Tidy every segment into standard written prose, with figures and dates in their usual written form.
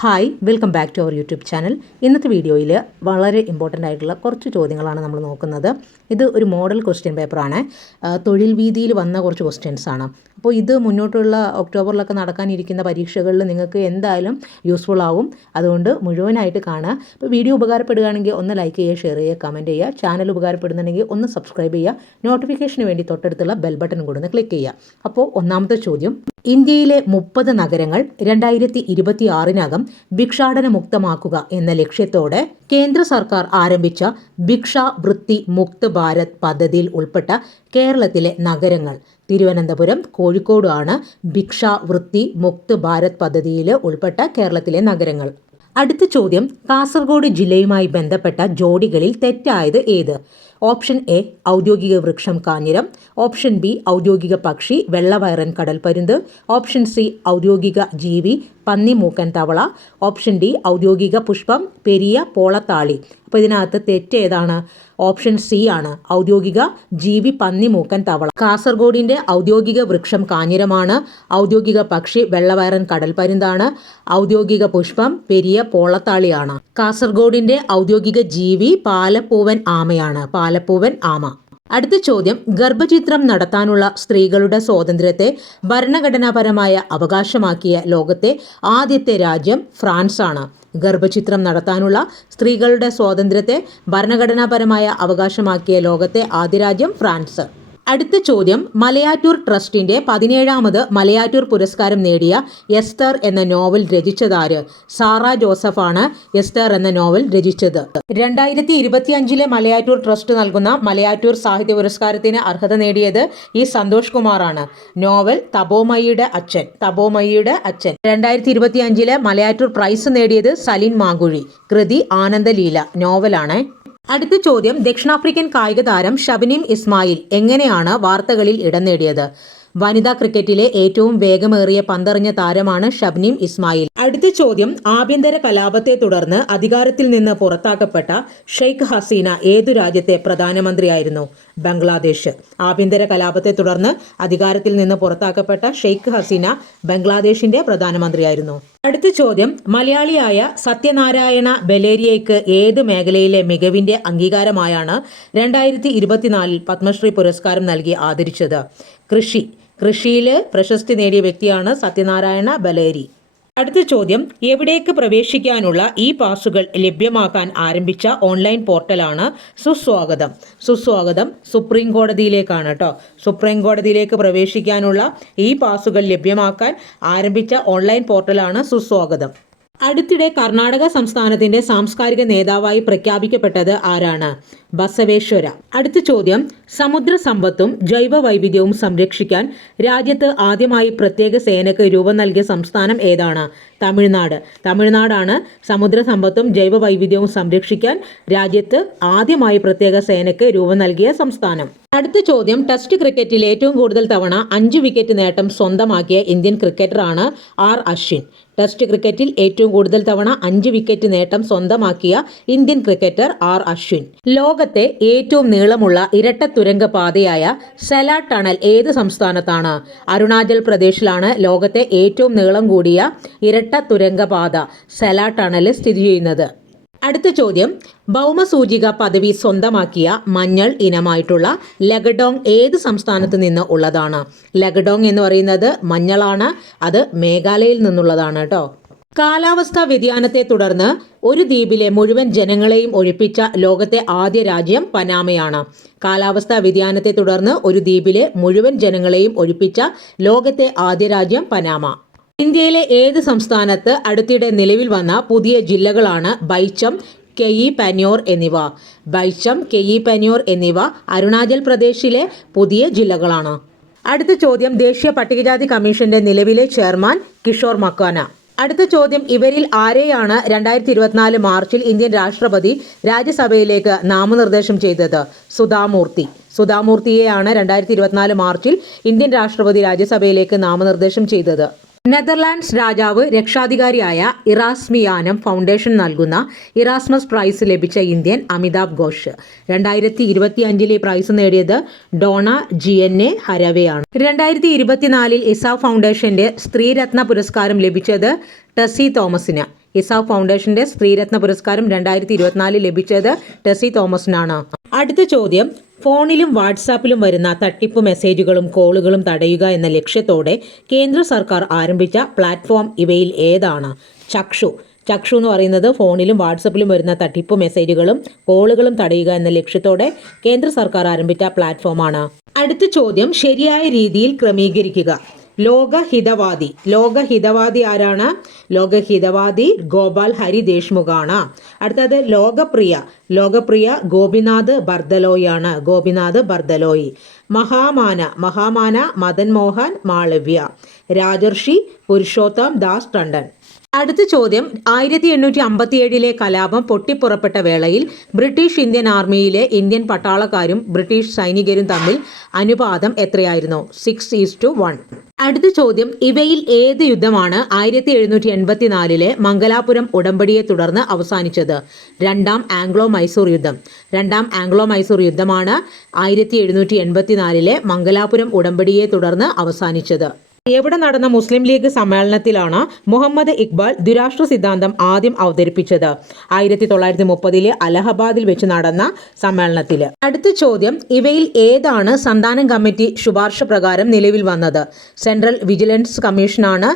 Hi welcome back to our YouTube channel. ഇന്നത്തെ വീഡിയോയിൽ വളരെ ഇമ്പോർട്ടൻ്റ് ആയിട്ടുള്ള കുറച്ച് ചോദ്യങ്ങളാണ് നമ്മൾ നോക്കുന്നത്. ഇത് ഒരു മോഡൽ ക്വസ്റ്റ്യൻ പേപ്പറാണ്. തൊഴിൽ വീതിയിൽ വന്ന കുറച്ച് ക്വസ്റ്റ്യൻസ് ആണ്. അപ്പോൾ ഇത് മുന്നോട്ടുള്ള ഒക്ടോബറിലൊക്കെ നടക്കാനിരിക്കുന്ന പരീക്ഷകളിൽ നിങ്ങൾക്ക് എന്തായാലും യൂസ്ഫുൾ ആവും. അതുകൊണ്ട് മുഴുവനായിട്ട് കാണുക. അപ്പോൾ വീഡിയോ ഉപകാരപ്പെടുകയാണെങ്കിൽ ഒന്ന് ലൈക്ക് ചെയ്യുക, ഷെയർ ചെയ്യുക, കമൻറ്റ് ചെയ്യുക. ചാനൽ ഉപകാരപ്പെടുന്നുണ്ടെങ്കിൽ ഒന്ന് സബ്സ്ക്രൈബ് ചെയ്യുക. നോട്ടിഫിക്കേഷന് വേണ്ടി തൊട്ടടുത്തുള്ള ബെൽ ബട്ടൺ കൂടെ ഒന്ന് ക്ലിക്ക് ചെയ്യുക. അപ്പോൾ ഒന്നാമത്തെ ചോദ്യം, ഇന്ത്യയിലെ 30 നഗരങ്ങൾ 2026 ഭിക്ഷാടന മുക്തമാക്കുക എന്ന ലക്ഷ്യത്തോടെ കേന്ദ്ര സർക്കാർ ആരംഭിച്ച ഭിക്ഷാ വൃത്തി മുക്ത് ഭാരത് പദ്ധതിയിൽ ഉൾപ്പെട്ട കേരളത്തിലെ നഗരങ്ങൾ. തിരുവനന്തപുരം, കോഴിക്കോട് ആണ് ഭിക്ഷാ വൃത്തി മുക്ത് ഭാരത് പദ്ധതിയിൽ ഉൾപ്പെട്ട കേരളത്തിലെ നഗരങ്ങൾ. അടുത്ത ചോദ്യം, കാസർഗോഡ് ജില്ലയുമായി ബന്ധപ്പെട്ട ജോഡികളിൽ തെറ്റായത് ഏത്? ഓപ്ഷൻ എ ഔദ്യോഗിക വൃക്ഷം കാഞ്ഞിരം, ഓപ്ഷൻ ബി ഔദ്യോഗിക പക്ഷി വെള്ളവയറൻ കടൽപ്പരുന്ത്, ഓപ്ഷൻ സി ഔദ്യോഗിക ജീവി പന്നിമൂക്കൻ തവള, ഓപ്ഷൻ ഡി ഔദ്യോഗിക പുഷ്പം പെരിയ പോളത്താളി. അപ്പോൾ ഇതിനകത്ത് തെറ്റ് ഏതാണ്? ഓപ്ഷൻ സി ആണ്, ഔദ്യോഗിക ജീവി പന്നിമൂക്കൻ തവള. കാസർഗോഡിൻ്റെ ഔദ്യോഗിക വൃക്ഷം കാഞ്ഞിരമാണ്, ഔദ്യോഗിക പക്ഷി വെള്ളവയറൻ കടൽപ്പരുന്താണ്, ഔദ്യോഗിക പുഷ്പം പെരിയ പോളത്താളിയാണ്. കാസർഗോഡിൻ്റെ ഔദ്യോഗിക ജീവി പാലപ്പൂവൻ ആമയാണ്, പാലപ്പൂവൻ ആമ. അടുത്ത ചോദ്യം, ഗർഭചിത്രം നടത്താനുള്ള സ്ത്രീകളുടെ സ്വാതന്ത്ര്യത്തെ ഭരണഘടനാപരമായ അവകാശമാക്കിയ ലോകത്തെ ആദ്യത്തെ രാജ്യം ഫ്രാൻസാണ്. ഗർഭചിത്രം നടത്താനുള്ള സ്ത്രീകളുടെ സ്വാതന്ത്ര്യത്തെ ഭരണഘടനാപരമായ അവകാശമാക്കിയ ലോകത്തെ ആദ്യ രാജ്യം ഫ്രാൻസ്. അടുത്ത ചോദ്യം, മലയാറ്റൂർ ട്രസ്റ്റിന്റെ 17ാമത് മലയാറ്റൂർ പുരസ്കാരം നേടിയ എസ്തർ എന്ന നോവൽ രചിച്ചതാര്? സാറ ജോസഫ് ആണ് എസ്തർ എന്ന നോവൽ രചിച്ചത്. 2025 മലയാറ്റൂർ ട്രസ്റ്റ് നൽകുന്ന മലയാറ്റൂർ സാഹിത്യ പുരസ്കാരത്തിന് അർഹത നേടിയത് ഈ സന്തോഷ് കുമാറാണ്. നോവൽ തപോമയിയുടെ അച്ഛൻ, തപോമയിയുടെ അച്ഛൻ. 2025 മലയാറ്റൂർ പ്രൈസ് നേടിയത് സലിൻ മാങ്കുഴി. കൃതി ആനന്ദലീല, നോവലാണ്. അടുത്ത ചോദ്യം, ദക്ഷിണാഫ്രിക്കൻ കായിക താരം ഷബ്നീം ഇസ്മായിൽ എങ്ങനെയാണ് വാർത്തകളിൽ ഇടം നേടിയത്? വനിതാ ക്രിക്കറ്റിലെ ഏറ്റവും വേഗമേറിയ പന്തെറിഞ്ഞ താരമാണ് ഷബ്നീം ഇസ്മായിൽ. അടുത്ത ചോദ്യം, ആഭ്യന്തര കലാപത്തെ തുടർന്ന് അധികാരത്തിൽ നിന്ന് പുറത്താക്കപ്പെട്ട ഷെയ്ഖ് ഹസീന ഏതു രാജ്യത്തെ പ്രധാനമന്ത്രിയായിരുന്നു? ബംഗ്ലാദേശ്. ആഭ്യന്തര കലാപത്തെ തുടർന്ന് അധികാരത്തിൽ നിന്ന് പുറത്താക്കപ്പെട്ട ഷെയ്ഖ് ഹസീന ബംഗ്ലാദേശിന്റെ പ്രധാനമന്ത്രിയായിരുന്നു. അടുത്ത ചോദ്യം, മലയാളിയായ സത്യനാരായണ ബലേരിയയ്ക്ക് ഏത് മേഖലയിലെ മികവിന്റെ അംഗീകാരമായാണ് 2024 പത്മശ്രീ പുരസ്കാരം നൽകി ആദരിച്ചത്? കൃഷിയിൽ പ്രശസ്തി നേടിയ വ്യക്തിയാണ് സത്യനാരായണ ബലേരി. അടുത്ത ചോദ്യം, എവിടേക്ക് പ്രവേശിക്കാനുള്ള ഈ പാസുകൾ ലഭ്യമാക്കാൻ ആരംഭിച്ച ഓൺലൈൻ പോർട്ടലാണ് സുസ്വാഗതം. സുസ്വാഗതം സുപ്രീം കോടതിയിലേക്കാണ് കേട്ടോ. സുപ്രീം കോടതിയിലേക്ക് പ്രവേശിക്കാനുള്ള ഈ പാസുകൾ ലഭ്യമാക്കാൻ ആരംഭിച്ച ഓൺലൈൻ പോർട്ടലാണ് സുസ്വാഗതം. അടുത്തിടെ കർണാടക സംസ്ഥാനത്തിന്റെ സാംസ്കാരിക നേതാവായി പ്രഖ്യാപിക്കപ്പെട്ടത് ആരാണ്? ബസവേശ്വര. അടുത്ത ചോദ്യം, സമുദ്ര സമ്പത്തും ജൈവ വൈവിധ്യവും സംരക്ഷിക്കാൻ രാജ്യത്ത് ആദ്യമായി പ്രത്യേക സേനയ്ക്ക് രൂപം നൽകിയ സംസ്ഥാനം ഏതാണ്? തമിഴ്നാട്. തമിഴ്നാടാണ് സമുദ്ര സമ്പത്തും ജൈവ വൈവിധ്യവും സംരക്ഷിക്കാൻ രാജ്യത്ത് ആദ്യമായി പ്രത്യേക സേനയ്ക്ക് രൂപം നൽകിയ സംസ്ഥാനം. അടുത്ത ചോദ്യം, ടെസ്റ്റ് ക്രിക്കറ്റിൽ ഏറ്റവും കൂടുതൽ തവണ 5 വിക്കറ്റ് നേട്ടം സ്വന്തമാക്കിയ ഇന്ത്യൻ ക്രിക്കറ്ററാണ് ആർ അശ്വിൻ. ടെസ്റ്റ് ക്രിക്കറ്റിൽ ഏറ്റവും കൂടുതൽ തവണ 5 വിക്കറ്റ് നേട്ടം സ്വന്തമാക്കിയ ഇന്ത്യൻ ക്രിക്കറ്റർ ആർ അശ്വിൻ. ലോകത്തെ ഏറ്റവും നീളമുള്ള ഇരട്ട തുരങ്ക പാതയായ സെല ടണൽ ഏത് സംസ്ഥാനത്താണ്? അരുണാചൽ പ്രദേശിലാണ് ലോകത്തെ ഏറ്റവും നീളം കൂടിയ ഇരട്ട തുരങ്ക പാത സെല ടണൽ സ്ഥിതി ചെയ്യുന്നത്. അടുത്ത ചോദ്യം, ഭൗമസൂചിക പദവി സ്വന്തമാക്കിയ മഞ്ഞൾ ഇനമായിട്ടുള്ള ലഗഡോങ് ഏത് സംസ്ഥാനത്ത് നിന്ന് ഉള്ളതാണ്? ലഗഡോങ് എന്ന് പറയുന്നത് മഞ്ഞളാണ്, അത് മേഘാലയയിൽ നിന്നുള്ളതാണ് കേട്ടോ. കാലാവസ്ഥാ വ്യതിയാനത്തെ തുടർന്ന് ഒരു ദ്വീപിലെ മുഴുവൻ ജനങ്ങളെയും ഒഴിപ്പിച്ച ലോകത്തെ ആദ്യ രാജ്യം പനാമയാണ്. കാലാവസ്ഥാ വ്യതിയാനത്തെ തുടർന്ന് ഒരു ദ്വീപിലെ മുഴുവൻ ജനങ്ങളെയും ഒഴിപ്പിച്ച ലോകത്തെ ആദ്യ രാജ്യം പനാമ. ഇന്ത്യയിലെ ഏത് സംസ്ഥാനത്ത് അടുത്തിടെ നിലവിൽ വന്ന പുതിയ ജില്ലകളാണ് ബൈച്ചം, കെയി പന്യോർ എന്നിവ? ബൈച്ചം, കെയി പന്യോർ എന്നിവ അരുണാചൽ പ്രദേശിലെ പുതിയ ജില്ലകളാണ്. അടുത്ത ചോദ്യം, ദേശീയ പട്ടികജാതി കമ്മീഷന്റെ നിലവിലെ ചെയർമാൻ കിഷോർ മക്കാന. അടുത്ത ചോദ്യം, ഇവരിൽ ആരെയാണ് 2024 മാർച്ചിൽ ഇന്ത്യൻ രാഷ്ട്രപതി രാജ്യസഭയിലേക്ക് നാമനിർദ്ദേശം ചെയ്തത്? സുധാമൂർത്തി. സുധാമൂർത്തിയെയാണ് 2024 മാർച്ചിൽ ഇന്ത്യൻ രാഷ്ട്രപതി രാജ്യസഭയിലേക്ക് നാമനിർദ്ദേശം ചെയ്തത്. നെതർലാൻഡ്സ് രാജാവ് രക്ഷാധികാരിയായ ഇറാസ്മിയാനം ഫൗണ്ടേഷൻ നൽകുന്ന ഇറാസ്മസ് പ്രൈസ് ലഭിച്ച ഇന്ത്യൻ അമിതാഭ് ഘോഷ്. 2025 പ്രൈസ് നേടിയത് ഡോണ ജിയന്നെ ഹരവെയാണ്. 2024 ഇസാഫ് ഫൗണ്ടേഷന്റെ സ്ത്രീരത്ന പുരസ്കാരം ലഭിച്ചത് ടെസി തോമസിന്. ഇസാഫ് ഫൗണ്ടേഷന്റെ സ്ത്രീരത്ന പുരസ്കാരം 2024 ലഭിച്ചത് ടെസി തോമസിനാണ്. അടുത്ത ചോദ്യം, ഫോണിലും വാട്സാപ്പിലും വരുന്ന തട്ടിപ്പ് മെസ്സേജുകളും കോളുകളും തടയുക എന്ന ലക്ഷ്യത്തോടെ കേന്ദ്ര സർക്കാർ ആരംഭിച്ച പ്ലാറ്റ്ഫോം ഇവയിൽ ഏതാണ്? ചക്ഷു എന്ന് പറയുന്നത് ഫോണിലും വാട്സപ്പിലും വരുന്ന തട്ടിപ്പ് മെസ്സേജുകളും കോളുകളും തടയുക എന്ന ലക്ഷ്യത്തോടെ കേന്ദ്ര സർക്കാർ ആരംഭിച്ച പ്ലാറ്റ്ഫോമാണ്. അടുത്ത ചോദ്യം, ശരിയായ രീതിയിൽ ക്രമീകരിക്കുക. ലോകഹിതവാദി ആരാണ്? ലോകഹിതവാദി ഗോപാൽ ഹരി ദേശ്മുഖാണ്. അടുത്തത് ലോകപ്രിയ ഗോപിനാഥ് ബർദലോയാണ്. മഹാമാന മദൻ മോഹൻ മാളവ്യ. രാജർഷി പുരുഷോത്തം ദാസ് ടണ്ടൻ. അടുത്ത ചോദ്യം, 1857 കലാപം പൊട്ടിപ്പുറപ്പെട്ട വേളയിൽ ബ്രിട്ടീഷ് ഇന്ത്യൻ ആർമിയിലെ ഇന്ത്യൻ പട്ടാളക്കാരും ബ്രിട്ടീഷ് സൈനികരും തമ്മിൽ അനുപാതം എത്രയായിരുന്നു? 6:1. അടുത്ത ചോദ്യം, ഇവയിൽ ഏത് യുദ്ധമാണ് 1784 മംഗലാപുരം ഉടമ്പടിയെ തുടർന്ന് അവസാനിച്ചത്? രണ്ടാം ആംഗ്ലോ മൈസൂർ യുദ്ധമാണ് 1784 മംഗലാപുരം ഉടമ്പടിയെ തുടർന്ന് അവസാനിച്ചത്. എവിടെ നടന്ന മുസ്ലിം ലീഗ് സമ്മേളനത്തിലാണ് മുഹമ്മദ് ഇക്ബാൽ ദ്വിരാഷ്ട്ര സിദ്ധാന്തം ആദ്യം അവതരിപ്പിച്ചത്? 1930 അലഹബാദിൽ വെച്ച് നടന്ന സമ്മേളനത്തിൽ. അടുത്ത ചോദ്യം, ഇവയിൽ ഏതാണ് സന്താനം കമ്മിറ്റി ശുപാർശ പ്രകാരം നിലവിൽ വന്നത്? സെൻട്രൽ വിജിലൻസ് കമ്മീഷനാണ്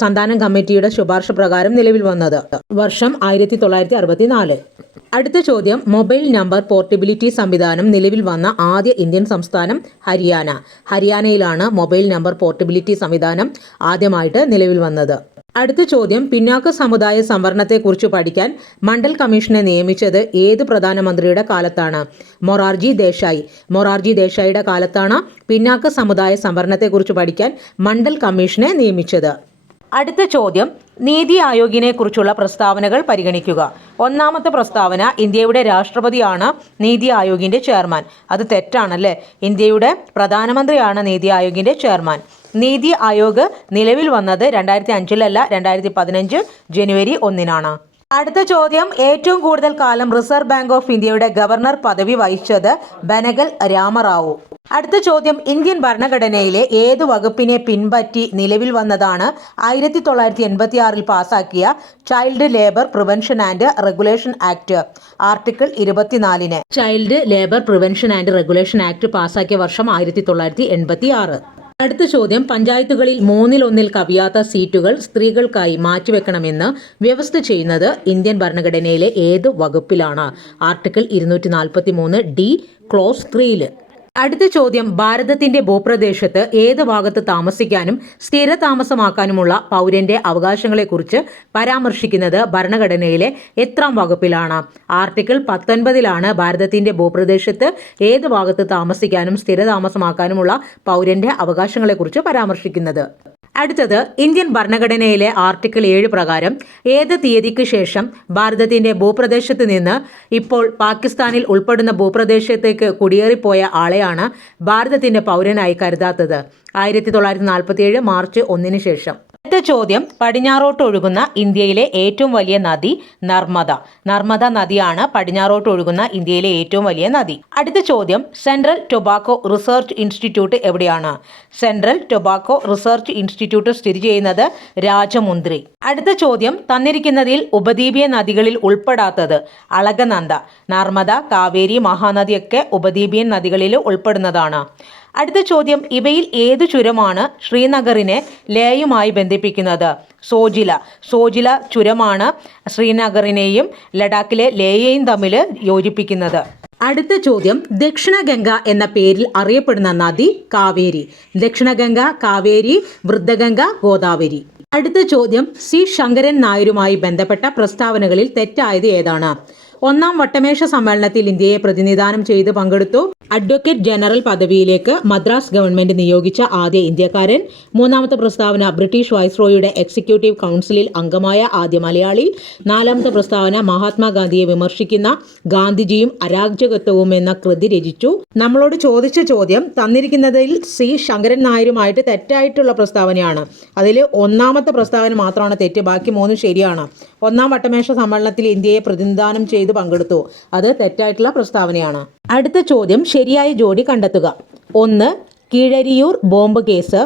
സന്താനം കമ്മിറ്റിയുടെ ശുപാർശ പ്രകാരം നിലവിൽ വന്നത്. വർഷം 1964. അടുത്ത ചോദ്യം, മൊബൈൽ നമ്പർ പോർട്ടബിലിറ്റി സംവിധാനം നിലവിൽ വന്ന ആദ്യ ഇന്ത്യൻ സംസ്ഥാനം ഹരിയാനയിലാണ് മൊബൈൽ നമ്പർ പോർട്ടബിലിറ്റി സംവിധാനം ആദ്യമായിട്ട് നിലവിൽ വന്നത്. അടുത്ത ചോദ്യം, പിന്നാക്ക സമുദായ സംവരണത്തെക്കുറിച്ച് പഠിക്കാൻ മണ്ഡൽ കമ്മീഷനെ നിയമിച്ചത് ഏത് പ്രധാനമന്ത്രിയുടെ കാലത്താണ്? മൊറാർജി ദേശായിയുടെ കാലത്താണ് പിന്നാക്ക സമുദായ സംവരണത്തെക്കുറിച്ച് പഠിക്കാൻ മണ്ഡൽ കമ്മീഷനെ നിയമിച്ചത്. അടുത്ത ചോദ്യം, നീതി ആയോഗിനെ കുറിച്ചുള്ള പ്രസ്താവനകൾ പരിഗണിക്കുക. ഒന്നാമത്തെ പ്രസ്താവന, ഇന്ത്യയുടെ രാഷ്ട്രപതിയാണ് നീതി ആയോഗിന്റെ ചെയർമാൻ. അത് തെറ്റാണല്ലേ. ഇന്ത്യയുടെ പ്രധാനമന്ത്രിയാണ് നീതി ആയോഗിന്റെ ചെയർമാൻ. നീതി ആയോഗ് നിലവിൽ വന്നത് 2005 2015 ജനുവരി 1. അടുത്ത ചോദ്യം, ഏറ്റവും കൂടുതൽ കാലം റിസർവ് ബാങ്ക് ഓഫ് ഇന്ത്യയുടെ ഗവർണർ പദവി വഹിച്ചത് ബനഗൽ രാമറാവു. അടുത്ത ചോദ്യം, ഇന്ത്യൻ ഭരണഘടനയിലെ ഏത് വകുപ്പിനെ പിൻപറ്റി നിലവിൽ വന്നതാണ് 1986 പാസാക്കിയ child labour prevention and regulation act? Article 24. Child labour prevention and regulation act പാസാക്കിയ വർഷം 1986. അടുത്ത ചോദ്യം, പഞ്ചായത്തുകളിൽ 1/3 കവിയാത്ത സീറ്റുകൾ സ്ത്രീകൾക്കായി മാറ്റിവെക്കണമെന്ന് വ്യവസ്ഥ ചെയ്യുന്നത് ഇന്ത്യൻ ഭരണഘടനയിലെ ഏത് വകുപ്പിലാണ്? Article 243 close 3. അടുത്ത ചോദ്യം, ഭാരതത്തിന്റെ ഭൂപ്രദേശത്ത് ഏത് ഭാഗത്ത് താമസിക്കാനും സ്ഥിര താമസമാക്കാനുമുള്ള പൗരന്റെ അവകാശങ്ങളെക്കുറിച്ച് പരാമർശിക്കുന്നത് ഭരണഘടനയിലെ എത്രാം വകുപ്പിലാണ്? ആർട്ടിക്കിൾ 19 ഭാരതത്തിന്റെ ഭൂപ്രദേശത്ത് ഏത് ഭാഗത്ത് താമസിക്കാനും സ്ഥിര താമസമാക്കാനുമുള്ള പൗരന്റെ അവകാശങ്ങളെക്കുറിച്ച് പരാമർശിക്കുന്നത്. അടുത്തത്, ഇന്ത്യൻ ഭരണഘടനയിലെ ആർട്ടിക്കിൾ 7 പ്രകാരം ഏത് തീയതിക്ക് ശേഷം ഭാരതത്തിന്റെ ഭൂപ്രദേശത്ത് നിന്ന് ഇപ്പോൾ പാകിസ്ഥാനിൽ ഉൾപ്പെടുന്ന ഭൂപ്രദേശത്തേക്ക് കുടിയേറിപ്പോയ ആളെയാണ് ഭാരതത്തിന്റെ പൗരനായി കരുതാത്തത്? 1947 മാർച്ച് 1 ശേഷം. അടുത്ത ചോദ്യം, പടിഞ്ഞാറോട്ട് ഒഴുകുന്ന ഇന്ത്യയിലെ ഏറ്റവും വലിയ നദി നർമ്മദ നദിയാണ് പടിഞ്ഞാറോട്ട് ഒഴുകുന്ന ഇന്ത്യയിലെ ഏറ്റവും വലിയ നദി. അടുത്ത ചോദ്യം, സെൻട്രൽ ടൊബാക്കോ റിസർച്ച് ഇൻസ്റ്റിറ്റ്യൂട്ട് എവിടെയാണ്? സെൻട്രൽ ടൊബാക്കോ റിസർച്ച് ഇൻസ്റ്റിറ്റ്യൂട്ട് സ്ഥിതി ചെയ്യുന്നത് രാജമുന്ദ്രി. അടുത്ത ചോദ്യം, തന്നിരിക്കുന്നതിൽ ഉപദ്വീപീയ നദികളിൽ ഉൾപ്പെടാത്തത്? അളകനന്ദ. നർമ്മദ, കാവേരി, മഹാനദിയൊക്കെ ഉപദ്വീപീയൻ നദികളിൽ ഉൾപ്പെടുന്നതാണ്. അടുത്ത ചോദ്യം, ഇവയിൽ ഏതു ചുരമാണ് ശ്രീനഗറിനെ ലേയുമായി ബന്ധിപ്പിക്കുന്നത്? സോജില ചുരമാണ് ശ്രീനഗറിനെയും ലഡാക്കിലെ ലേയെയും തമ്മിൽ യോജിപ്പിക്കുന്നത്. അടുത്ത ചോദ്യം, ദക്ഷിണ ഗംഗ എന്ന പേരിൽ അറിയപ്പെടുന്ന നദി? കാവേരി. ദക്ഷിണ ഗംഗ, കാവേരി, വൃദ്ധഗംഗ, ഗോദാവരി. അടുത്ത ചോദ്യം, സി ശങ്കരൻ നായരുമായി ബന്ധപ്പെട്ട പ്രസ്താവനകളിൽ തെറ്റായത് ഏതാണ്? ഒന്നാം വട്ടമേശ സമ്മേളനത്തിൽ ഇന്ത്യയെ പ്രതിനിധാനം ചെയ്ത് പങ്കെടുത്തു. അഡ്വക്കേറ്റ് ജനറൽ പദവിയിലേക്ക് മദ്രാസ് ഗവൺമെന്റ് നിയോഗിച്ച ആദ്യ ഇന്ത്യക്കാരൻ. മൂന്നാമത്തെ പ്രസ്താവന ബ്രിട്ടീഷ് വൈസ്രോയിയുടെ എക്സിക്യൂട്ടീവ് കൗൺസിലിൽ അംഗമായ ആദ്യ മലയാളി. നാലാമത്തെ പ്രസ്താവന മഹാത്മാഗാന്ധിയെ വിമർശിക്കുന്ന ഗാന്ധിജിയും അരാജകത്വവും എന്ന കൃതി രചിച്ചു. നമ്മളോട് ചോദിച്ച ചോദ്യം തന്നിരിക്കുന്നതിൽ സി ശങ്കരൻ നായരുമായിട്ട് തെറ്റായിട്ടുള്ള പ്രസ്താവനയാണ്. അതിൽ ഒന്നാമത്തെ പ്രസ്താവന മാത്രമാണ് തെറ്റ്, ബാക്കി മൂന്നും ശരിയാണ്. ഒന്നാം വട്ടമേശ സമ്മേളനത്തിൽ ഇന്ത്യയെ പ്രതിനിധാനം ചെയ്ത് പങ്കെടുത്തു, അത് തെറ്റായിട്ടുള്ള പ്രസ്താവനയാണ്. അടുത്ത ചോദ്യം ശരിയായ ജോഡി കണ്ടെത്തുക. 1 കീഴരിയൂർ ബോംബ് കേസ്,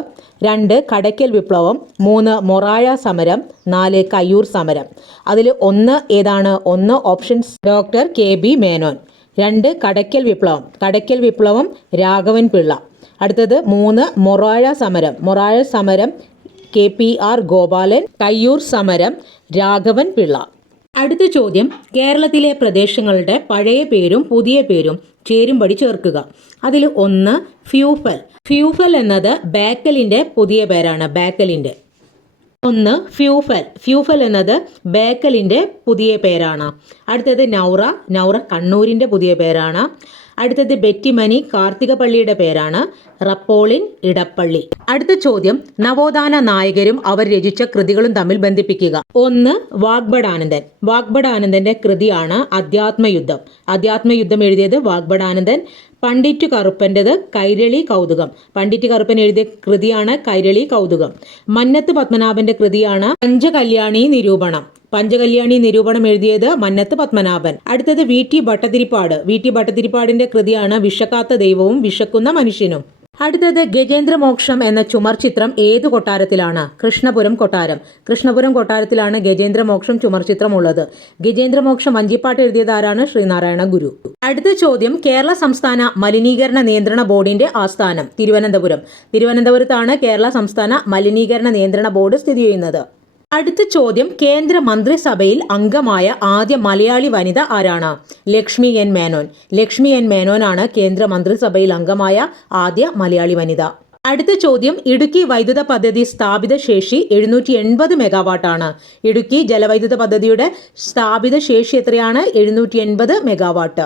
2 കടയ്ക്കൽ വിപ്ലവം, 3 മൊറാഴ സമരം, 4 കയ്യൂർ സമരം. അതിൽ 1 ഏതാണ്? 1 options doctor KB Menon. 2 Kadakkal വിപ്ലവം, കടയ്ക്കൽ വിപ്ലവം രാഘവൻ പിള്ള. അടുത്തത് 3 മൊറാഴ സമരം KPR ഗോപാലൻ. കയ്യൂർ സമരം രാഘവൻ പിള്ള. അടുത്ത ചോദ്യം കേരളത്തിലെ പ്രദേശങ്ങളുടെ പഴയ പേരും പുതിയ പേരും ചേരുംപടി ചേർക്കുക. അതിൽ 1 ഫ്യൂഫൽ. ഫ്യൂഫൽ എന്നത് ബേക്കലിൻ്റെ പുതിയ പേരാണ്. ബേക്കലിൻ്റെ 1 ഫ്യൂഫൽ എന്നത് ബേക്കലിൻ്റെ പുതിയ പേരാണ്. അടുത്തത് നൗറ കണ്ണൂരിൻ്റെ പുതിയ പേരാണ്. അടുത്തത് ബെറ്റിമനി കാർത്തികപ്പള്ളിയുടെ പേരാണ്. റപ്പോളിൻ ഇടപ്പള്ളി. അടുത്ത ചോദ്യം നവോത്ഥാന നായകരും അവർ രചിച്ച കൃതികളും തമ്മിൽ ബന്ധിപ്പിക്കുക. 1 വാഗ്ഭടാനന്ദന്റെ കൃതിയാണ് അധ്യാത്മയുദ്ധം എഴുതിയത് വാഗ്ഭടാനന്ദൻ. പണ്ഡിറ്റ് കറുപ്പൻ്റെത് കൈരളി കൗതുകം. പണ്ഡിറ്റ് കറുപ്പൻ എഴുതിയ കൃതിയാണ് കൈരളി കൗതുകം. മന്നത്ത് പത്മനാഭന്റെ കൃതിയാണ് പഞ്ചകല്യാണി നിരൂപണം എഴുതിയത് മന്നത്ത് പത്മനാഭൻ. അടുത്തത് VT ഭട്ടതിരിപ്പാടിന്റെ കൃതിയാണ് വിശക്കാത്ത ദൈവവും വിശക്കുന്ന മനുഷ്യനും. അടുത്തത് ഗജേന്ദ്രമോക്ഷം എന്ന ചുമർ ചിത്രം ഏത് കൊട്ടാരത്തിലാണ്? കൃഷ്ണപുരം കൊട്ടാരത്തിലാണ് ഗജേന്ദ്രമോക്ഷം ചുമർ ചിത്രം ഉള്ളത്. ഗജേന്ദ്രമോക്ഷം വഞ്ചിപ്പാട്ട് എഴുതിയത് ആരാണ്? ശ്രീനാരായണ ഗുരു. അടുത്ത ചോദ്യം കേരള സംസ്ഥാന മലിനീകരണ നിയന്ത്രണ ബോർഡിന്റെ ആസ്ഥാനം തിരുവനന്തപുരത്താണ് കേരള സംസ്ഥാന മലിനീകരണ നിയന്ത്രണ ബോർഡ് സ്ഥിതി ചെയ്യുന്നത്. അടുത്ത ചോദ്യം കേന്ദ്ര മന്ത്രിസഭയിൽ അംഗമായ ആദ്യ മലയാളി വനിത ആരാണ്? ലക്ഷ്മി എൻ മേനോനാണ് കേന്ദ്ര മന്ത്രിസഭയിൽ അംഗമായ ആദ്യ മലയാളി വനിത. അടുത്ത ചോദ്യം ഇടുക്കി വൈദ്യുത പദ്ധതി സ്ഥാപിത ശേഷി 780 മെഗാവാട്ടാണ്. ഇടുക്കി ജലവൈദ്യുത പദ്ധതിയുടെ സ്ഥാപിത ശേഷി എത്രയാണ്? 780 മെഗാവാട്ട്.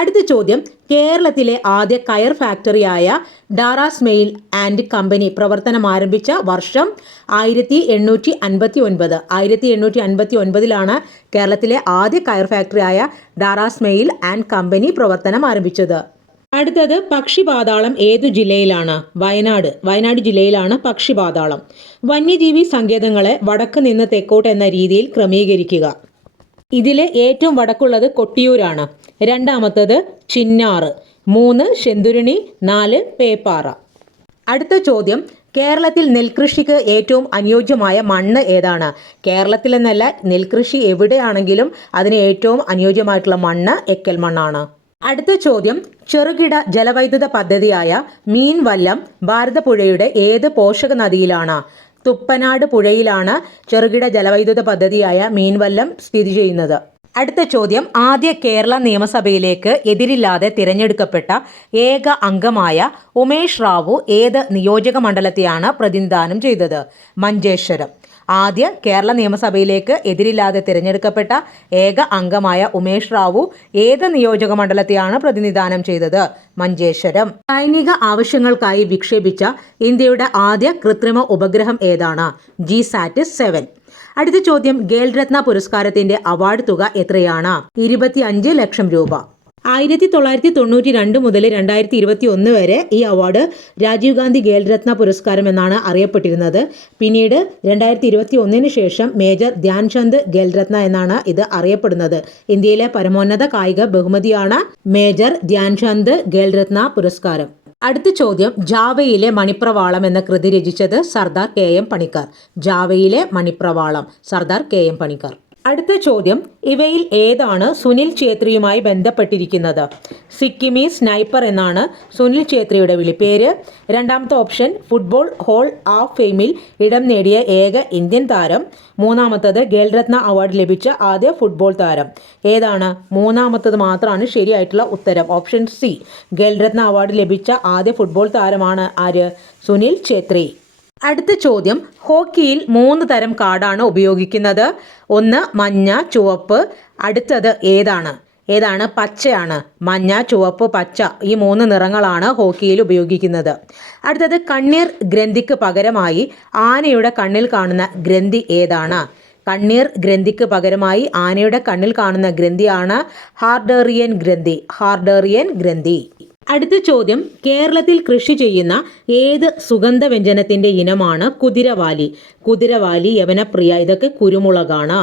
അടുത്ത ചോദ്യം കേരളത്തിലെ ആദ്യ കയർ ഫാക്ടറിയായ ഡാറാസ്മെയിൽ ആൻഡ് കമ്പനി പ്രവർത്തനം ആരംഭിച്ച വർഷം 1859. കേരളത്തിലെ ആദ്യ കയർ ഫാക്ടറിയായ ഡാറാസ്മെയിൽ ആൻഡ് കമ്പനി പ്രവർത്തനം ആരംഭിച്ചത്. അടുത്തത് പക്ഷിപാതാളം ഏതു ജില്ലയിലാണ്? വയനാട് ജില്ലയിലാണ് പക്ഷിപാതാളം. വന്യജീവി സങ്കേതങ്ങളെ വടക്ക് നിന്ന് തെക്കോട്ട് എന്ന രീതിയിൽ ക്രമീകരിക്കുക. ഇതിൽ ഏറ്റവും വടക്കുള്ളത് കൊട്ടിയൂരാണ്. രണ്ടാമത്തത് ചിന്നാറ്, 3 ശെന്തുരുണി, 4 പേപ്പാറ. അടുത്ത ചോദ്യം കേരളത്തിൽ നെൽകൃഷിക്ക് ഏറ്റവും അനുയോജ്യമായ മണ്ണ് ഏതാണ്? കേരളത്തിൽ എന്നല്ല, നെൽകൃഷി എവിടെയാണെങ്കിലും അതിന് ഏറ്റവും അനുയോജ്യമായിട്ടുള്ള മണ്ണ് എക്കൽ മണ്ണാണ്. അടുത്ത ചോദ്യം ചെറുകിട ജലവൈദ്യുത പദ്ധതിയായ മീൻവല്ലം ഭാരതപ്പുഴയുടെ ഏത് പോഷക നദിയിലാണ്? തുപ്പനാട് പുഴയിലാണ് ചെറുകിട ജലവൈദ്യുത പദ്ധതിയായ മീൻവല്ലം സ്ഥിതി ചെയ്യുന്നത്. അടുത്ത ചോദ്യം ആദ്യ കേരള നിയമസഭയിലേക്ക് എതിരില്ലാതെ തിരഞ്ഞെടുക്കപ്പെട്ട ഏക അംഗമായ ഉമേഷ് റാവു ഏത് നിയോജക മണ്ഡലത്തെയാണ് പ്രതിനിധാനം ചെയ്തത്? മഞ്ചേശ്വരം. ആദ്യ കേരള നിയമസഭയിലേക്ക് എതിരില്ലാതെ തിരഞ്ഞെടുക്കപ്പെട്ട ഏക അംഗമായ ഉമേഷ് റാവു ഏത് നിയോജക മണ്ഡലത്തെയാണ് പ്രതിനിധാനം ചെയ്തത്? മഞ്ചേശ്വരം. സൈനിക ആവശ്യങ്ങൾക്കായി വിക്ഷേപിച്ച ഇന്ത്യയുടെ ആദ്യ കൃത്രിമ ഉപഗ്രഹം ഏതാണ്? GSAT-7. അടുത്ത ചോദ്യം ഖേൽരത്ന പുരസ്കാരത്തിന്റെ അവാർഡ് തുക എത്രയാണ്? 25 ലക്ഷം രൂപ. 1992 മുതൽ 2021 വരെ ഈ അവാർഡ് രാജീവ് ഗാന്ധി ഖേൽരത്ന പുരസ്കാരം എന്നാണ് അറിയപ്പെട്ടിരുന്നത്. പിന്നീട് 2021 ശേഷം മേജർ ധ്യാൻചന്ദ് ഖേൽരത്ന എന്നാണ് ഇത് അറിയപ്പെടുന്നത്. ഇന്ത്യയിലെ പരമോന്നത കായിക ബഹുമതിയാണ് മേജർ ധ്യാൻചന്ദ് ഖേൽരത്ന പുരസ്കാരം. അടുത്ത ചോദ്യം ജാവയിലെ മണിപ്രവാളം എന്ന കൃതി രചിച്ചത് സർദാർ KM പണിക്കർ. ജാവയിലെ മണിപ്രവാളം സർദാർ KM പണിക്കർ. അടുത്ത ചോദ്യം ഇവയിൽ ഏതാണ് സുനിൽ ഛേത്രിയുമായി ബന്ധപ്പെട്ടിരിക്കുന്നത്? സിക്കിമി സ്നൈപ്പർ എന്നാണ് സുനിൽ ഛേത്രിയുടെ വിളിപ്പേര്. രണ്ടാമത്തെ ഓപ്ഷൻ ഫുട്ബോൾ ഹോൾ ഓഫ് ഫെയിമിൽ ഇടം നേടിയ ഏക ഇന്ത്യൻ താരം. മൂന്നാമത്തത് ഖേൽരത്ന അവാർഡ് ലഭിച്ച ആദ്യ ഫുട്ബോൾ താരം. ഏതാണ്? മൂന്നാമത്തത് മാത്രമാണ് ശരിയായിട്ടുള്ള ഉത്തരം. Option C. ഖേൽരത്ന അവാർഡ് ലഭിച്ച ആദ്യ ഫുട്ബോൾ താരമാണ് ആര്? സുനിൽ ഛേത്രി. അടുത്ത ചോദ്യം ഹോക്കിയിൽ 3 തരം കാർഡാണ് ഉപയോഗിക്കുന്നത്. 1 മഞ്ഞ, ചുവപ്പ്. അടുത്തത് ഏതാണ്? ഏതാണ്? പച്ചയാണ്. മഞ്ഞ, ചുവപ്പ്, പച്ച ഈ 3 നിറങ്ങളാണ് ഹോക്കിയിൽ ഉപയോഗിക്കുന്നത്. അടുത്തത് കണ്ണീർ ഗ്രന്ഥിക്ക് പകരമായി ആനയുടെ കണ്ണിൽ കാണുന്ന ഗ്രന്ഥി ഏതാണ്? കണ്ണീർ ഗ്രന്ഥിക്ക് പകരമായി ആനയുടെ കണ്ണിൽ കാണുന്ന ഗ്രന്ഥിയാണ് ഹാർഡേറിയൻ ഗ്രന്ഥി. ഹാർഡേറിയൻ ഗ്രന്ഥി. അടുത്ത ചോദ്യം, കേരളത്തിൽ കൃഷി ചെയ്യുന്ന ഏത് സുഗന്ധവ്യഞ്ജനത്തിൻ്റെ ഇനമാണ് കുതിരവാലി? കുതിരവാലി, യവനപ്രിയ ഇതൊക്കെ കുരുമുളകാണ്.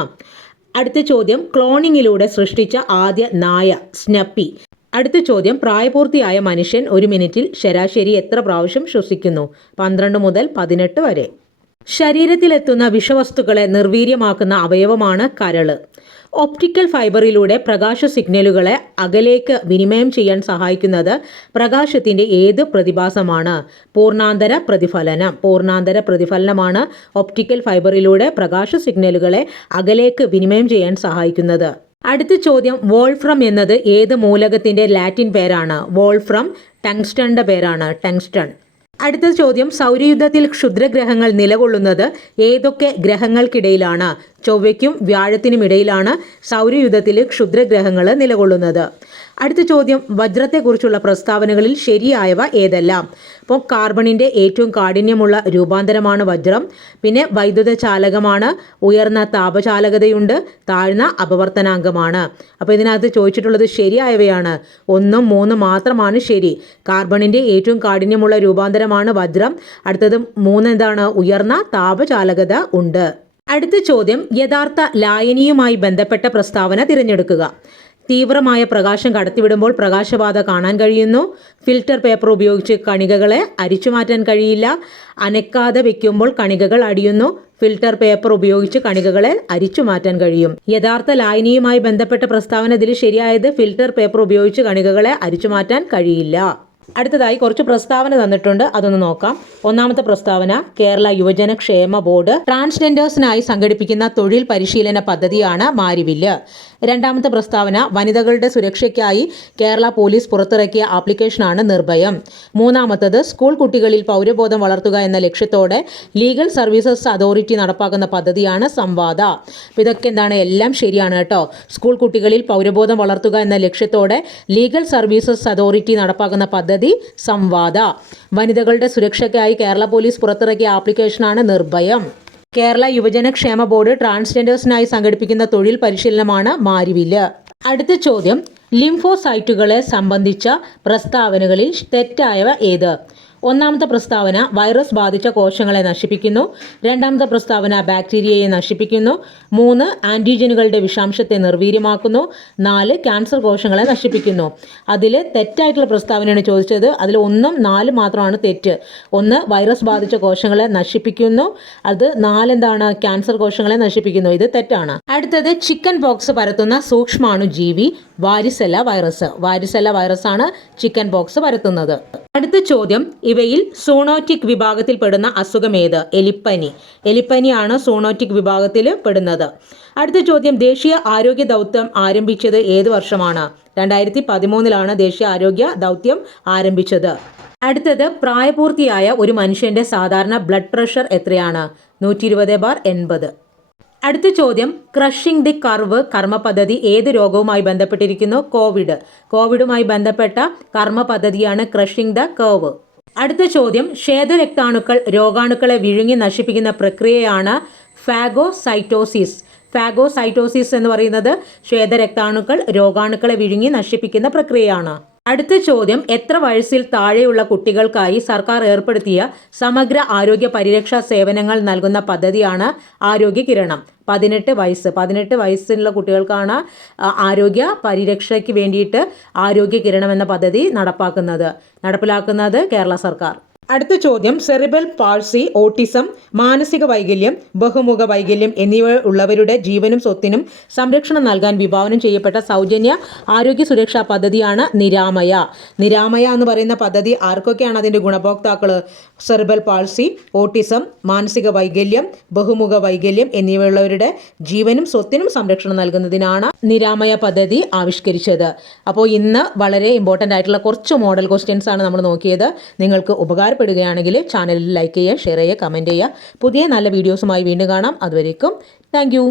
അടുത്ത ചോദ്യം, ക്ലോണിങ്ങിലൂടെ സൃഷ്ടിച്ച ആദ്യ നായ സ്നപ്പി. അടുത്ത ചോദ്യം, പ്രായപൂർത്തിയായ മനുഷ്യൻ ഒരു മിനിറ്റിൽ ശരാശരി എത്ര പ്രാവശ്യം ശ്വസിക്കുന്നു? 12 മുതൽ 18 വരെ. ശരീരത്തിലെത്തുന്ന വിഷവസ്തുക്കളെ നിർവീര്യമാക്കുന്ന അവയവമാണ് കരള്. ഒപ്റ്റിക്കൽ ഫൈബറിലൂടെ പ്രകാശ സിഗ്നലുകളെ അകലേക്ക് വിനിമയം ചെയ്യാൻ സഹായിക്കുന്നത് പ്രകാശത്തിൻ്റെ ഏത് പ്രതിഭാസമാണ്? പൂർണ്ണാന്തര പ്രതിഫലനം. പൂർണ്ണാന്തര പ്രതിഫലനമാണ് ഒപ്റ്റിക്കൽ ഫൈബറിലൂടെ പ്രകാശ സിഗ്നലുകളെ അകലേക്ക് വിനിമയം ചെയ്യാൻ സഹായിക്കുന്നത്. അടുത്ത ചോദ്യം, വോൾഫ്രം എന്നത് ഏത് മൂലകത്തിൻ്റെ ലാറ്റിൻ പേരാണ്? വോൾഫ്രം ടങ്സ്റ്റണിൻ്റെ പേരാണ്, ടങ്സ്റ്റൺ. അടുത്ത ചോദ്യം, സൗരയൂഥത്തിൽ ക്ഷുദ്രഗ്രഹങ്ങൾ നിലകൊള്ളുന്നത് ഏതൊക്കെ ഗ്രഹങ്ങൾക്കിടയിലാണ്? ചൊവ്വയ്ക്കും വ്യാഴത്തിനും ഇടയിലാണ് സൗരയൂഥത്തിൽ ക്ഷുദ്രഗ്രഹങ്ങൾ നിലകൊള്ളുന്നത്. അടുത്ത ചോദ്യം, വജ്രത്തെക്കുറിച്ചുള്ള പ്രസ്താവനകളിൽ ശരിയായവ ഏതെല്ലാം? അപ്പോൾ കാർബണിൻ്റെ ഏറ്റവും കാഠിന്യമുള്ള രൂപാന്തരമാണ് വജ്രം. പിന്നെ വൈദ്യുത ചാലകമാണ്, ഉയർന്ന താപചാലകതയുണ്ട്, താഴ്ന്ന അപവർത്തനാങ്കമാണ്. അപ്പോൾ ഇതിനകത്ത് ചോദിച്ചിട്ടുള്ളത് ശരിയായവയാണ്. 1ഉം 3ഉം മാത്രമാണ് ശരി. കാർബണിൻ്റെ ഏറ്റവും കാഠിന്യമുള്ള രൂപാന്തരമാണ് വജ്രം. അടുത്തത് 3 എന്താണ്? ഉയർന്ന താപചാലകത ഉണ്ട്. അടുത്ത ചോദ്യം, യഥാർത്ഥ ലായനിയുമായി ബന്ധപ്പെട്ട പ്രസ്താവന തിരഞ്ഞെടുക്കുക. തീവ്രമായ പ്രകാശം കടത്തിവിടുമ്പോൾ പ്രകാശബാധ കാണാൻ കഴിയുന്നു. ഫിൽറ്റർ പേപ്പർ ഉപയോഗിച്ച് കണികകളെ അരിച്ചു മാറ്റാൻ കഴിയില്ല. അനക്കാതെ വെക്കുമ്പോൾ കണികകൾ അടിയുന്നു. ഫിൽറ്റർ പേപ്പർ ഉപയോഗിച്ച് കണികകളെ അരിച്ചു മാറ്റാൻ കഴിയും. യഥാർത്ഥ ലായനിയുമായി ബന്ധപ്പെട്ട പ്രസ്താവന ഇതിൽ ശരിയായത് ഫിൽറ്റർ പേപ്പർ ഉപയോഗിച്ച് കണികകളെ അരിച്ചു മാറ്റാൻ കഴിയില്ല. അടുത്തതായി കുറച്ച് പ്രസ്താവന തന്നിട്ടുണ്ട്, അതൊന്ന് നോക്കാം. ഒന്നാമത്തെ പ്രസ്താവന, കേരള യുവജന ക്ഷേമ ബോർഡ് ട്രാൻസ്ജെൻഡേഴ്സിനായി സംഘടിപ്പിക്കുന്ന തൊഴിൽ പരിശീലന പദ്ധതിയാണ് മാരിവില്ല്. രണ്ടാമത്തെ പ്രസ്താവന, വനിതകളുടെ സുരക്ഷയ്ക്കായി കേരള പോലീസ് പുറത്തിറക്കിയ ആപ്ലിക്കേഷനാണ് നിർഭയം. മൂന്നാമത്തത്, സ്കൂൾ കുട്ടികളിൽ പൗരബോധം വളർത്തുക എന്ന ലക്ഷ്യത്തോടെ ലീഗൽ സർവീസസ് അതോറിറ്റി നടപ്പാക്കുന്ന പദ്ധതിയാണ് സംവാദ. ഇതൊക്കെ എന്താണ്? എല്ലാം ശരിയാണ് കേട്ടോ. സ്കൂൾ കുട്ടികളിൽ പൗരബോധം വളർത്തുക എന്ന ലക്ഷ്യത്തോടെ ലീഗൽ സർവീസസ് അതോറിറ്റി നടപ്പാക്കുന്ന പദ്ധതി സംവാദ. വനിതകളുടെ സുരക്ഷയ്ക്കായി കേരള പോലീസ് പുറത്തിറക്കിയ ആപ്ലിക്കേഷനാണ് നിർഭയം. കേരള യുവജന ക്ഷേമ ബോർഡ് ട്രാൻസ്ജെൻഡേഴ്സിനായി സംഘടിപ്പിക്കുന്ന തൊഴിൽ പരിശീലനമാണ് മാരിവില്ല്. അടുത്ത ചോദ്യം, ലിംഫോസൈറ്റുകളെ സംബന്ധിച്ച പ്രസ്താവനകളിൽ തെറ്റായവ ഏത്? ഒന്നാമത്തെ പ്രസ്താവന, വൈറസ് ബാധിച്ച കോശങ്ങളെ നശിപ്പിക്കുന്നു. രണ്ടാമത്തെ പ്രസ്താവന, ബാക്ടീരിയയെ നശിപ്പിക്കുന്നു. 3, ആൻറ്റിജനുകളുടെ വിഷാംശത്തെ നിർവീര്യമാക്കുന്നു. 4, ക്യാൻസർ കോശങ്ങളെ നശിപ്പിക്കുന്നു. അതിൽ തെറ്റായിട്ടുള്ള പ്രസ്താവനയാണ് ചോദിച്ചത്. അതിൽ 1ഉം 4 മാത്രമാണ് തെറ്റ്. 1 വൈറസ് ബാധിച്ച കോശങ്ങളെ നശിപ്പിക്കുന്നു, അത് 4 എന്താണ്? ക്യാൻസർ കോശങ്ങളെ നശിപ്പിക്കുന്നു. ഇത് തെറ്റാണ്. അടുത്തത്, ചിക്കൻ പോക്സ് പരത്തുന്ന സൂക്ഷ്മാണുജീവി വാരിസെല്ല വൈറസ്. വാരിസെല്ല വൈറസാണ് ചിക്കൻ പോക്സ് പരത്തുന്നത്. അടുത്ത ചോദ്യം, ഇവയിൽ സൂണോറ്റിക് വിഭാഗത്തിൽ പെടുന്ന അസുഖം ഏത്? എലിപ്പനി. എലിപ്പനിയാണ് സൂണോറ്റിക് വിഭാഗത്തിൽ പെടുന്നത്. അടുത്ത ചോദ്യം, ദേശീയ ആരോഗ്യ ദൗത്യം ആരംഭിച്ചത് ഏത് വർഷമാണ്? 2013 ദേശീയ ആരോഗ്യ ദൗത്യം ആരംഭിച്ചത്. അടുത്തത്, പ്രായപൂർത്തിയായ ഒരു മനുഷ്യന്റെ സാധാരണ ബ്ലഡ് പ്രഷർ എത്രയാണ്? 120/80. അടുത്ത ചോദ്യം, ക്രഷിംഗ് ദി കർവ് കർമ്മ പദ്ധതി ഏത് രോഗവുമായി ബന്ധപ്പെട്ടിരിക്കുന്നു? കോവിഡ്. കോവിഡുമായി ബന്ധപ്പെട്ട കർമ്മ പദ്ധതിയാണ് ക്രഷിംഗ് ദ കർവ്. അടുത്ത ചോദ്യം, ശ്വേതരക്താണുക്കൾ രോഗാണുക്കളെ വിഴുങ്ങി നശിപ്പിക്കുന്ന പ്രക്രിയയാണ് ഫാഗോസൈറ്റോസിസ്. ഫാഗോസൈറ്റോസിസ് എന്ന് പറയുന്നത് ശ്വേതരക്താണുക്കൾ രോഗാണുക്കളെ വിഴുങ്ങി നശിപ്പിക്കുന്ന പ്രക്രിയയാണ്. അടുത്ത ചോദ്യം, എത്ര വയസ്സിൽ താഴെയുള്ള കുട്ടികൾക്കായി സർക്കാർ ഏർപ്പെടുത്തിയ സമഗ്ര ആരോഗ്യ പരിരക്ഷാ സേവനങ്ങൾ നൽകുന്ന പദ്ധതിയാണ് ആരോഗ്യ കിരണം? 18 വയസ്സ്. 18 വയസ്സുള്ള കുട്ടികൾക്കാണ് ആരോഗ്യ പരിരക്ഷയ്ക്ക് വേണ്ടിയിട്ട് ആരോഗ്യ കിരണം എന്ന പദ്ധതി നടപ്പിലാക്കുന്നത് കേരള സർക്കാർ. അടുത്ത ചോദ്യം, സെറിബ്രൽ പാൾസി, ഓട്ടിസം, മാനസിക വൈകല്യം, ബഹുമുഖ വൈകല്യം എന്നിവ ഉള്ളവരുടെ ജീവനും സ്വത്തിനും സംരക്ഷണം നൽകാൻ വിഭാവനം ചെയ്യപ്പെട്ട സൗജന്യ ആരോഗ്യ സുരക്ഷാ പദ്ധതിയാണ് നിരാമയ. നിരാമയ എന്ന് പറയുന്ന പദ്ധതി ആർക്കൊക്കെയാണ് അതിൻ്റെ ഗുണഭോക്താക്കൾ? സെറിബ്രൽ പാൾസി, ഓട്ടിസം, മാനസിക വൈകല്യം, ബഹുമുഖ വൈകല്യം എന്നിവയുള്ളവരുടെ ജീവനും സ്വത്തിനും സംരക്ഷണം നൽകുന്നതിനാണ് നിരാമയ പദ്ധതി ആവിഷ്കരിച്ചത്. അപ്പോൾ ഇന്ന് വളരെ ഇമ്പോർട്ടൻ്റ് ആയിട്ടുള്ള കുറച്ച് മോഡൽ ക്വസ്റ്റ്യൻസ് ആണ് നമ്മൾ നോക്കിയത്. നിങ്ങൾക്ക് ഉപകാരപ്പെടുകയാണെങ്കിൽ ചാനലിൽ ലൈക്ക് ചെയ്യുക, ഷെയർ ചെയ്യുക, കമൻറ്റ് ചെയ്യുക. പുതിയ നല്ല വീഡിയോസുമായി വീണ്ടും കാണാം. അതുവരേക്കും താങ്ക് യു.